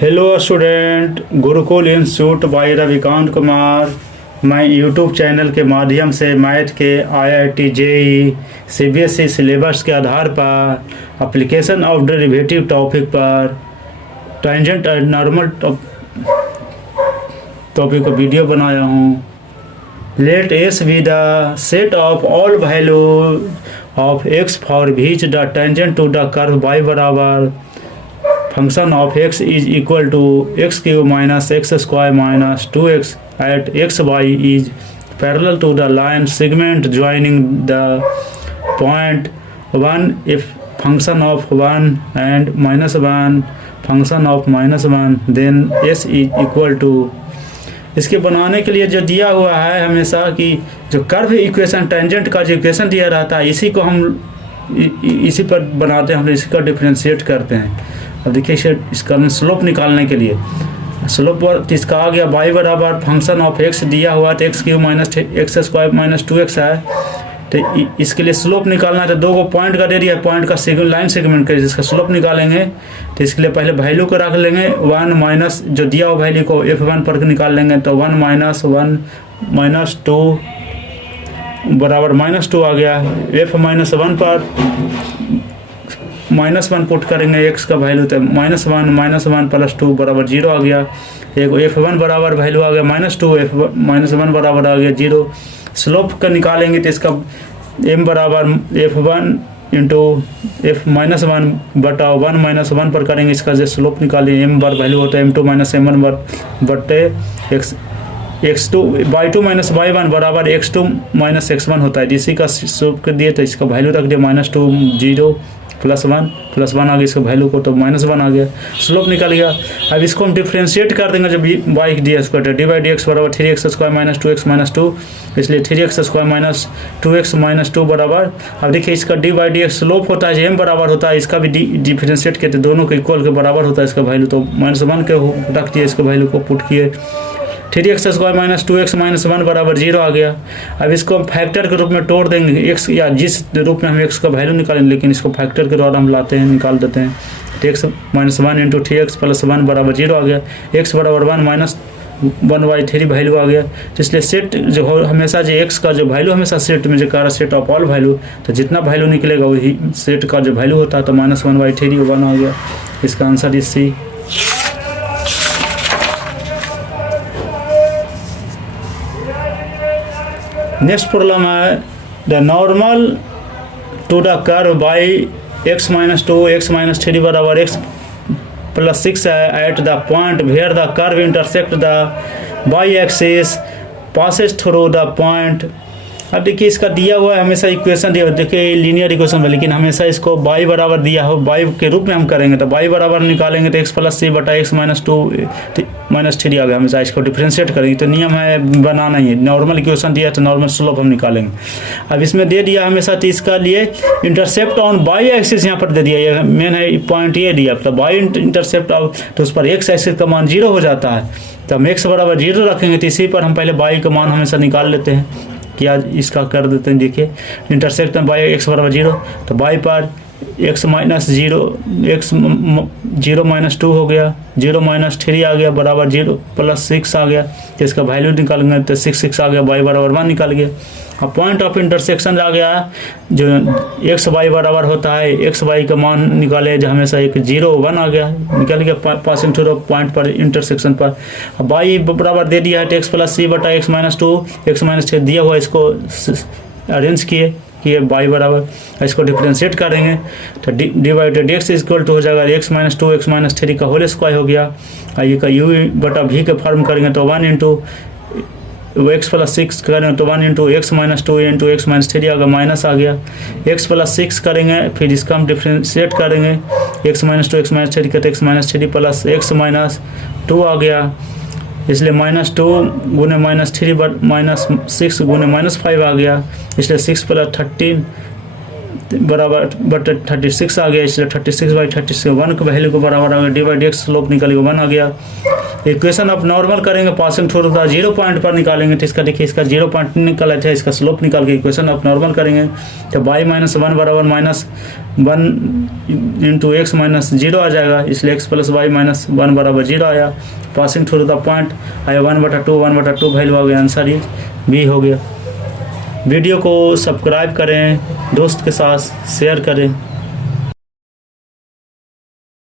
Hello student, Gurukul institute by Ravikant Kumar. मैं YouTube channel के माध्यम से मैथ के आईआईटी जेई सीबीएसई सिलेबस के आधार पर एप्लीकेशन ऑफ डेरिवेटिव टॉपिक पर टेंजेंट एंड नॉर्मल टॉपिक का वीडियो बनाया हूँ। Let s be the set of all value of x for which the tangent to the curve y बराबर function of x is equal to x cube minus x square minus 2x at x y is parallel to the line segment joining the point 1 if function of 1 and -1 function of -1 then s is equal to. इसके बनाने के लिए जो दिया हुआ है हमेशा कि जो कर्व इक्वेशन टेंजेंट का जो इक्वेशन दिया रहता है इसी को हम इसी पर बनाते हैं, हम इसी का डिफ्रेंशिएट करते हैं। अब देखिए इसका स्लोप निकालने के लिए स्लोप पर इसका आ गया y बराबर फंक्शन ऑफ x दिया हुआ तो x cube minus x square minus 2x है। तो इसके लिए स्लोप निकालना है तो दो को पॉइंट का दे दिया है, पॉइंट का लाइन सेगमेंट का जिसका स्लोप निकालेंगे तो इसके लिए पहले वैल्यू को रख लेंगे 1 माइनस जो दिया हुआ वैल्यू को f1 पर निकाल लेंगे तो 1 माइनस 1 माइनस 2 बराबर -2 आ गया। f माइनस 1 पर -1 पुट करेंगे x का वैल्यू तो -1 प्लस 2 बराबर 0 आ गया। एक f1 बराबर वैल्यू आ गया -2 -1 बराबर आ गया 0। स्लोप का निकालेंगे तो इसका m बराबर f1 इंटू f -1 बटा 1 -1 पर करेंगे इसका जो स्लोप निकालिए m बार वैल्यू होता है m2 - m1 बटे x2 y2 - y1 बराबर x2 - x1 होता है। इसी का स्लोप कर दिए तो इसका वैल्यू रख दिया -2 0 +1 आ गया, इसका वैल्यू को तो -1 आ गया, स्लोप निकल गया। अब इसको हम डिफ्रेंशिएट कर देंगे जब y D square D by d x बराबर 3x square minus 2x minus 2, इसलिए 3x square minus 2x minus 2 बराबर। अब देखिए इसका D by d x slope होता है जो m बराबर होता है, इसका भी डिफ्रेंशिएट किए तो दोनों के इक्वल के बराबर होता है इसका वैल्यू, तो -1 के रख दिए, इसका वैल्यू को पुट किए 3x square minus 2x minus 1 बराबर 0 आ गया। अब इसको हम फैक्टर के रूप में तोड़ देंगे x या जिस रूप में हम x का वैल्यू निकालेंगे, लेकिन इसको फैक्टर के द्वारा हम लाते हैं, निकाल देते हैं। तो x minus 1 into 3x plus 1 बराबर 0 आ गया। x बराबर 1 माइनस 1/3 वैल्यू आ गया। तो इसलिए सेट जो हो हमेशा जो x का जो वैल्यू हमेशा सेट में जो कह रहा सेट ऑफ ऑल वैल्यू, तो जितना वैल्यू निकलेगा वही सेट का जो वैल्यू होता है, तो -1/3 1 आ गया। इसका answer is C. Next problem है the normal to the curve by x minus 2 x minus 3 बराबर x प्लस 6 है at the point where the curve intersect the y axis passes through the point. अब देखिए इसका दिया हुआ है हमेशा इक्वेशन दिया हुआ, देखिए लीनियर इक्वेशन है, लेकिन हमेशा इसको y बराबर दिया हो y के रूप में हम करेंगे तो y बराबर निकालेंगे तो x प्लस c बटा x माइनस 2 माइनस 3 आ गया। हमेशा इसको डिफ्रेंशिएट करेंगे तो नियम है बनाना ही, नॉर्मल इक्वेशन दिया तो नॉर्मल स्लोप हम निकालेंगे। अब इसमें दे दिया हमेशा तो इसका लिए इंटरसेप्ट ऑन y एक्सिस यहाँ पर दे दिया, ये मेन है पॉइंट ये दिया, तो y इंटरसेप्ट तो उस पर x एक्सिस का मान 0 हो जाता है, तो हम x बराबर 0 रखेंगे तो इसी पर हम पहले y का मान हमेशा निकाल लेते हैं। क्या इसका कर देते हैं, देखिए इंटरसेक्ट में बाई x बराबर 0, तो y पर x माइनस 0 x 0 माइनस 2 हो गया, 0 माइनस 3 आ गया बराबर 0 प्लस 6 आ गया। तो इसका वैल्यू निकालेंगे तो 6 आ गया, y बराबर 1 निकाल गया। अब पॉइंट ऑफ इंटरसेक्शन आ गया जो x y बराबर होता है, x y का मान निकाले जो हमेशा एक 0 1 आ गया, निकल गया पासिंग थ्रू पॉइंट पर इंटरसेक्शन पर। अब y बराबर दे दिया है तो x प्लस c बटा x माइनस 2 x माइनस 3 दिया हुआ, इसको अरेंज किए कि y बराबर इसको डिफ्रेंशिएट करेंगे तो d by d x equal to हो जाएगा x माइनस 2 x माइनस 3 का होल स्क्वायर हो गया। ये का u बटा v के फॉर्म करेंगे तो 1 इंटू x प्लस 6 करेंगे तो 1 into x minus 2 into x minus 3 आ गया, माइनस आ गया। x प्लस 6 करेंगे फिर इसका हम डिफ्रेंशिएट करेंगे, x माइनस 2 x माइनस 3 का तो x minus 3 plus x minus 2 आ गया, इसलिए -2 गुने -3 माइनस 6 गुने -5 आ गया, इसलिए 6 प्लस 13 बराबर बट 36 आ गया, इसलिए 36/36 1 के वैल्यू को बराबर आ गया। D by d x slope निकल गया 1 आ गया। इक्वेशन ऑफ नॉर्मल करेंगे, पासिंग थ्रू द 0 पॉइंट पर निकालेंगे। तो इसका देखिए, इसका 0 पॉइंट निकाला था, इसका स्लोप निकाल के इक्वेशन ऑफ नॉर्मल करेंगे। तो y माइनस 1 बराबर -1 इंटू एक्स माइनस 0 आ जाएगा, इसलिए x प्लस वाई माइनस 1 बराबर 0 आया। पासिंग थ्रू द पॉइंट आया 1/2 वैल्यू आ गया, आंसर इज बी हो गया। वीडियो को सब्सक्राइब करें, दोस्त के साथ शेयर करें।